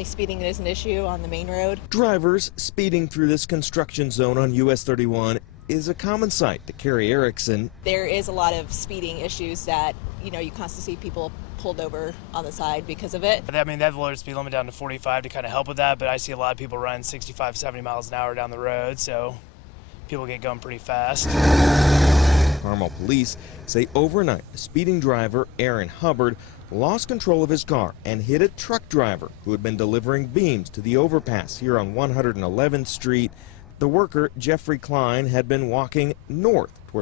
Certainly speeding is an issue on the main road. Drivers speeding through this construction zone on US 31 is a common sight to Carrie Erickson. There is a lot of speeding issues that, you constantly see people pulled over on the side because of it. I mean, they have lowered the speed limit down to 45 to kind of help with that, but I see a lot of people running 65, 70 miles an hour down the road, so people get going pretty fast. Carmel police say overnight, the speeding driver, Aaron Hubbard, lost control of his car and hit a truck driver who had been delivering beams to the overpass here on 111th Street. The worker, Jeffrey Klein, had been walking north toward